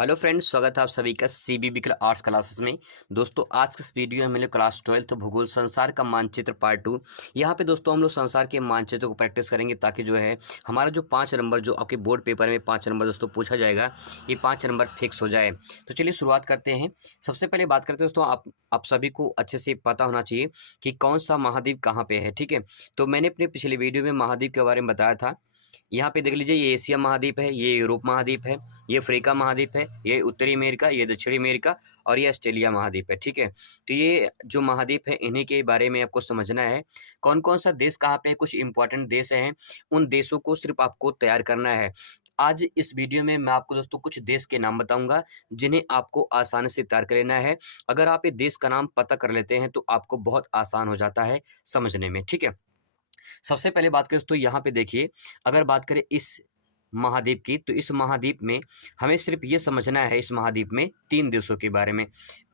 Hello friends, स्वागत है आप सभी का सीबीबी आर्ट्स क्लासेस में। दोस्तों, आज के इस वीडियो में हम लोग क्लास 12th भूगोल संसार का मानचित्र पार्ट 2। यहाँ पे दोस्तों हम लोग संसार के मानचित्र को प्रैक्टिस करेंगे ताकि जो है हमारा जो 5 नंबर जो आपके बोर्ड पेपर में 5 नंबर दोस्तों पूछा जाएगा, ये 5 नंबर फिक्स हो जाए। तो चलिए शुरुआत करते हैं। सबसे पहले बात करते हैं दोस्तों, आप सभी को अच्छे से पता होना चाहिए कि कौन सा महाद्वीप कहाँ पे है। ठीक है, तो मैंने अपने पिछले वीडियो में महाद्वीप के बारे में बताया था। यहाँ पे देख लीजिए, ये एशिया महाद्वीप है, ये यूरोप महाद्वीप है, ये अफ्रीका महाद्वीप है, ये उत्तरी अमेरिका, ये दक्षिणी अमेरिका और ये ऑस्ट्रेलिया महाद्वीप है। ठीक है, तो ये जो महाद्वीप है इन्हीं के बारे में आपको समझना है। कौन कौन सा देश कहाँ पे है, कुछ इंपॉर्टेंट देश हैं, उन देशों को सिर्फ आपको तैयार करना है। आज इस वीडियो में मैं आपको दोस्तों कुछ देश के नाम बताऊंगा जिन्हें आपको आसानी से तैयार कर लेना है। अगर आप ये देश का नाम पता कर लेते हैं तो आपको बहुत आसान हो जाता है समझने में। ठीक है, सबसे पहले बात करें दोस्तों, यहाँ पे देखिए, अगर बात करें इस महाद्वीप की, तो इस महाद्वीप में हमें सिर्फ ये समझना है, इस महाद्वीप में 3 देशों के बारे में।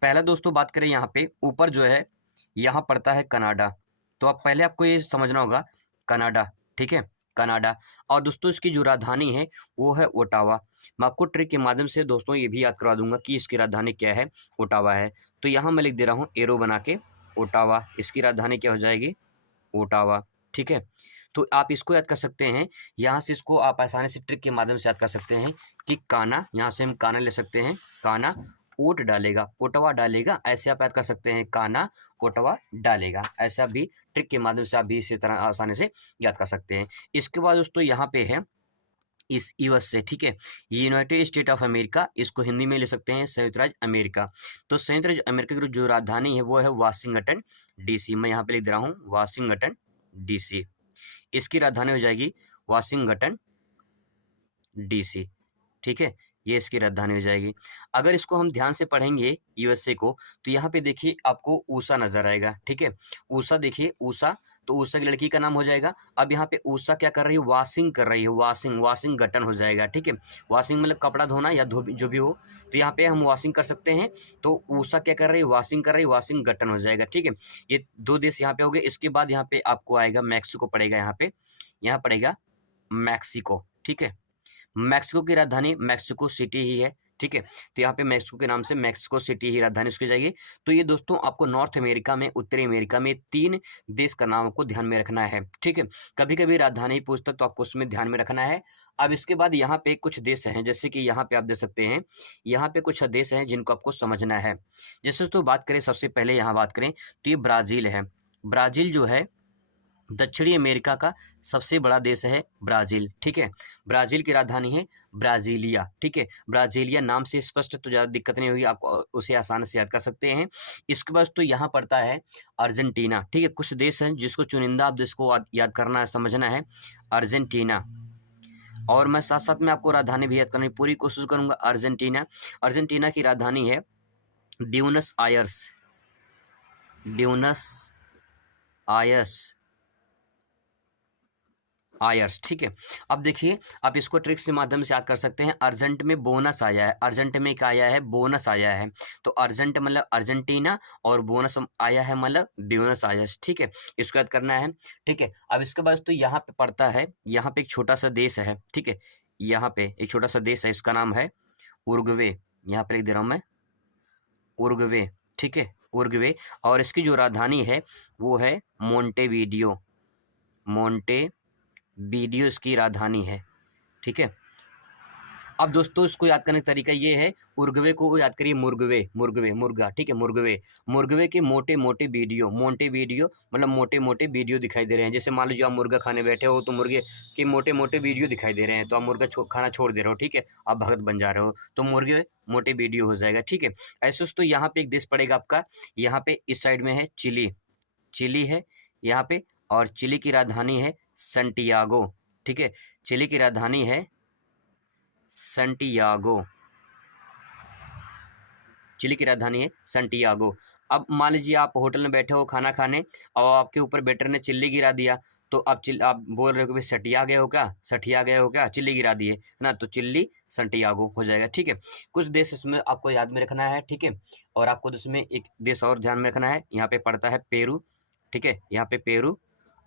पहला दोस्तों बात करें, यहाँ पे ऊपर जो है यहाँ पड़ता है कनाडा। तो अब पहले आपको ये समझना होगा कनाडा। ठीक है, कनाडा। और दोस्तों इसकी जो राजधानी है वो है ओटावा। मैं आपको ट्रिक के माध्यम से दोस्तों ये भी याद करवा दूंगा कि इसकी राजधानी क्या है, ओटावा है। तो यहाँ मैं लिख दे रहा हूँ एरो बना के, ओटावा। इसकी राजधानी क्या हो जाएगी, ओटावा। ठीक है, तो आप इसको याद कर सकते हैं। यहाँ से इसको आप आसानी से ट्रिक के माध्यम से याद कर सकते हैं कि काना, यहाँ से हम काना ले सकते हैं, काना ओट डालेगा, ओटावा डालेगा, ऐसे आप याद कर सकते हैं, काना ओटावा डालेगा। ऐसा भी ट्रिक के माध्यम से आप भी इसी तरह आसानी से याद कर सकते हैं। इसके बाद दोस्तों यहाँ पे है इस यूएस से। ठीक है, ये यूनाइटेड स्टेट ऑफ अमेरिका, इसको हिंदी में ले सकते हैं संयुक्त राज्य अमेरिका। तो संयुक्त राज्य अमेरिका की जो राजधानी है वो है वाशिंगटन डीसी। मैं यहाँ पे लिख दे रहा हूँ वाशिंगटन डीसी। इसकी राजधानी हो जाएगी वाशिंगटन डीसी। ठीक है, ये इसकी राजधानी हो जाएगी। अगर इसको हम ध्यान से पढ़ेंगे यूएसए को, तो यहाँ पे देखिए आपको ऊषा नजर आएगा। ठीक है, ऊषा देखिए, ऊषा, तो ऊषा की लड़की का नाम हो जाएगा। अब यहाँ पे ऊषा क्या कर रही है, वॉशिंग कर रही है, वॉशिंग, वाशिंगटन हो जाएगा। ठीक है, वॉशिंग मतलब कपड़ा धोना या जो भी हो, तो यहाँ पे हम वॉशिंग कर सकते हैं। तो ऊषा क्या कर रही है, वॉशिंग कर रही है, वाशिंगटन हो जाएगा। ठीक है, ये 2 देश यहाँ पे हो गए। इसके बाद यहाँ पे आपको आएगा मैक्सिको पड़ेगा, यहाँ पड़ेगा मैक्सिको। ठीक है, मैक्सिको की राजधानी मैक्सिको सिटी ही है। ठीक है, तो यहाँ पे मैक्सिको के नाम से मैक्सिको सिटी ही राजधानी उसकी जाएगी। तो ये दोस्तों आपको नॉर्थ अमेरिका में, उत्तरी अमेरिका में 3 देश का नाम आपको ध्यान में रखना है। ठीक है, कभी कभी राजधानी पूछता तो आपको उसमें ध्यान में रखना है। अब इसके बाद यहाँ पे कुछ देश हैं, जैसे कि यहाँ पे आप देख सकते हैं, यहाँ पे कुछ देश हैं जिनको आपको समझना है। जैसे दोस्तों बात करें, सबसे पहले यहाँ बात करें तो ये ब्राज़ील है। ब्राज़ील जो है दक्षिणी अमेरिका का सबसे बड़ा देश है ब्राज़ील। ठीक है, ब्राज़ील की राजधानी है ब्राज़ीलिया। ठीक है, ब्राज़ीलिया नाम से स्पष्ट तो ज़्यादा दिक्कत नहीं होगी, आपको उसे आसानी से याद कर सकते हैं। इसके बाद तो यहाँ पड़ता है अर्जेंटीना। ठीक है, कुछ देश हैं जिसको चुनिंदा आप देश को याद करना है, समझना है, अर्जेंटीना। और मैं साथ साथ में आपको राजधानी भी याद करने की पूरी कोशिश करूंगा। अर्जेंटीना, अर्जेंटीना की राजधानी है Buenos Aires, Buenos Aires, Aires. ठीक है, अब देखिए आप इसको ट्रिक्स के माध्यम से याद कर सकते हैं। अर्जेंट में बोनस आया है, अर्जेंट में क्या आया है, बोनस आया है। तो अर्जेंट मतलब अर्जेंटीना और बोनस आया है मतलब ब्यूनस आयर्स। ठीक है, इसको याद करना है। ठीक है, अब इसके बाद तो यहाँ पे पड़ता है, यहाँ पे एक छोटा सा देश है। ठीक है, यहाँ पे एक छोटा सा देश है, इसका नाम है उरुग्वे। यहाँ पे लिख दे रहा हूँ मैं, उरुग्वे। ठीक है, उरुग्वे। और इसकी जो राजधानी है वो है मोंटेवीडियो, मोंटे वीडियो इसकी राजधानी है। ठीक है, अब दोस्तों इसको याद करने का तरीका ये है, उरुग्वे को याद करिए मुर्गवे, मुर्गवे, मुर्गा। ठीक है, मुर्गवे, मुर्गवे के मोटे मोटे वीडियो, मोटे वीडियो मतलब मोटे मोटे वीडियो दिखाई दे रहे हैं। जैसे मान लीजिए आप मुर्गा खाने बैठे हो तो मुर्गे के मोटे मोटे वीडियो दिखाई दे रहे हैं, तो आप मुर्गा खाना छोड़ दे रहे हो। ठीक है, आप भगत बन जा रहे हो, तो मुर्गे मोटे वीडियो हो जाएगा। ठीक है, ऐसे तो यहाँ पे एक देश पड़ेगा आपका, यहाँ पे इस साइड में है चिली, चिली है यहाँ पे, और चिली की राजधानी है संटियागो। ठीक है, चिली की राजधानी है संटियागो, चिली की राजधानी है संटियागो। अब मान लीजिए आप होटल में बैठे हो खाना खाने और आपके ऊपर वेटर ने चिल्ली गिरा दिया, तो आप बोल रहे हो कि भाई सटिया गए हो क्या, सटिया गए हो क्या, चिल्ली गिरा दिए, है ना, तो चिल्ली संटियागो हो जाएगा। ठीक है, कुछ देश इसमें आपको याद में रखना है। ठीक है, और आपको इसमें एक देश और ध्यान में रखना है, यहाँ पे पड़ता है पेरू। ठीक है, यहाँ पे पेरू,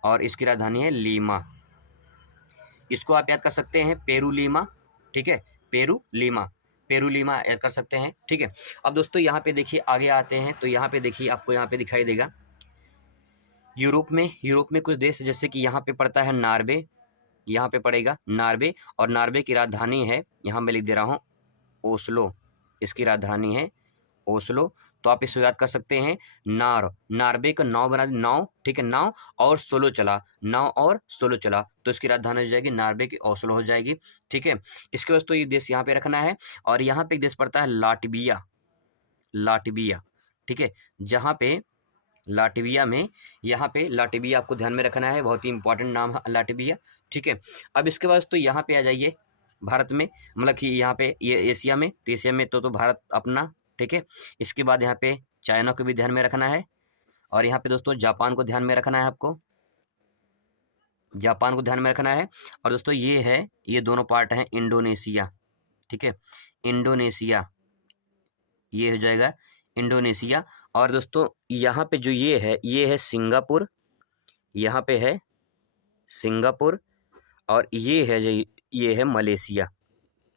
और इसकी राजधानी है लीमा। इसको आप याद कर सकते हैं, पेरू लीमा। ठीक है, Peru Lima. Peru Lima add कर सकते हैं, ठीक है। अब दोस्तों यहाँ पे देखिए आगे आते हैं तो यहाँ पे देखिए आपको यहाँ पे दिखाई देगा यूरोप में कुछ देश जैसे कि यहाँ पे पड़ता है नॉर्वे, यहाँ पे पड़ेगा नॉर्वे, और नॉर्वे की राजधानी है, यहाँ मैं लिख दे रहा हूँ ओस्लो, इसकी राजधानी है ओस्लो। तो आप इसको याद कर सकते हैं नॉर्वे का नाव बना नाव, ठीक है, नाव और सोलो चला, तो इसकी राजधानी हो जाएगी नॉर्वे की ओस्लो हो जाएगी, ठीक है। इसके बाद तो ये देश यहाँ पे रखना है। और यहाँ पे एक देश पड़ता है लाटविया, ठीक है, जहाँ पे लाटविया में यहाँ पे लाटविया आपको ध्यान में रखना है, बहुत ही इंपॉर्टेंट नाम है लाटविया, ठीक है। अब इसके बाद तो यहाँ पे आ जाइए भारत में, मतलब कि यहाँ पे ये एशिया में, तो एशिया में तो भारत अपना, ठीक है। इसके बाद यहाँ पे चाइना को भी ध्यान में रखना है, और यहाँ पे दोस्तों जापान को ध्यान में रखना है, आपको जापान को ध्यान में रखना है। और दोस्तों ये दोनों पार्ट हैं इंडोनेशिया, ठीक है, इंडोनेशिया, ये हो जाएगा इंडोनेशिया। और दोस्तों यहाँ पे जो ये है सिंगापुर, यहाँ पे है सिंगापुर, और ये है मलेशिया,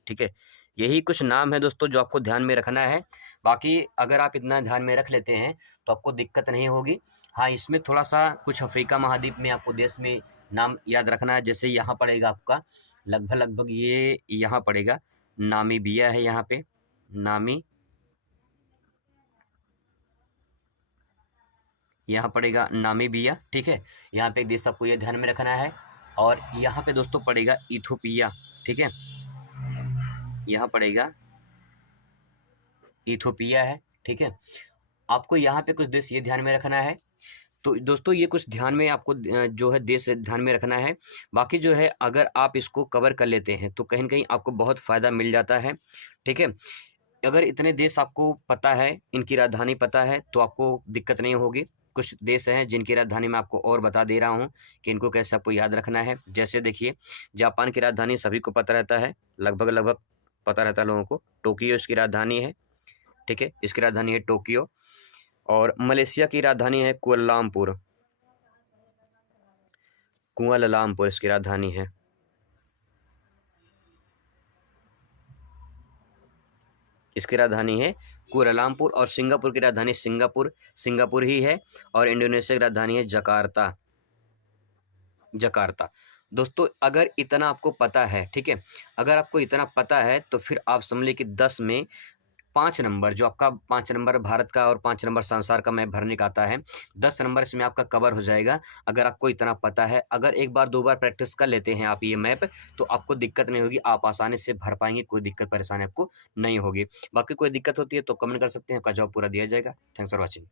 ठीक है। यही कुछ नाम है दोस्तों जो आपको ध्यान में रखना है। बाकी अगर आप इतना ध्यान में रख लेते हैं तो आपको दिक्कत नहीं होगी। हाँ, इसमें थोड़ा सा कुछ अफ्रीका महाद्वीप में आपको देश में नाम याद रखना है। जैसे यहाँ पड़ेगा आपका लगभग ये यहाँ पड़ेगा नामीबिया है, यहाँ पे यहाँ पड़ेगा नामीबिया, ठीक है। यहाँ पे एक देश आपको ये ध्यान में रखना है। और यहाँ पे दोस्तों पड़ेगा इथोपिया, ठीक है, यहाँ पड़ेगा इथोपिया है, ठीक है। आपको यहाँ पे कुछ देश ये ध्यान में रखना है। तो दोस्तों ये कुछ ध्यान में आपको जो है देश ध्यान में रखना है। बाकी जो है अगर आप इसको कवर कर लेते हैं तो कहीं न कहीं आपको बहुत फ़ायदा मिल जाता है, ठीक है। अगर इतने देश आपको पता है, इनकी राजधानी पता है, तो आपको दिक्कत नहीं होगी। कुछ देश हैं जिनकी राजधानी मैं आपको और बता दे रहा हूँ कि इनको कैसे आपको याद रखना है। जैसे देखिए जापान की राजधानी सभी को पता रहता है, लगभग पता रहता है लोगों को, टोक्यो इसकी राजधानी है, ठीक है, इसकी राजधानी है टोक्यो। और मलेशिया की राजधानी है कुआलालंपुर इसकी राजधानी है। इसकी राजधानी है कुआलालंपुर। और सिंगापुर की राजधानी सिंगापुर ही है। और इंडोनेशिया की राजधानी है जकार्ता। दोस्तों अगर इतना आपको पता है, ठीक है, अगर आपको इतना पता है तो फिर आप समझ लीजिए कि 10 में 5 नंबर, जो आपका 5 नंबर भारत का और 5 नंबर संसार का मैप भरने का आता है, 10 नंबर इसमें आपका कवर हो जाएगा अगर आपको इतना पता है। अगर एक बार 2 बार प्रैक्टिस कर लेते हैं आप ये मैप, तो आपको दिक्कत नहीं होगी, आप आसानी से भर पाएंगे, कोई दिक्कत परेशानी आपको नहीं होगी। बाकी कोई दिक्कत होती है तो कमेंट कर सकते हैं, आपका जवाब पूरा दिया जाएगा। Thanks for watching.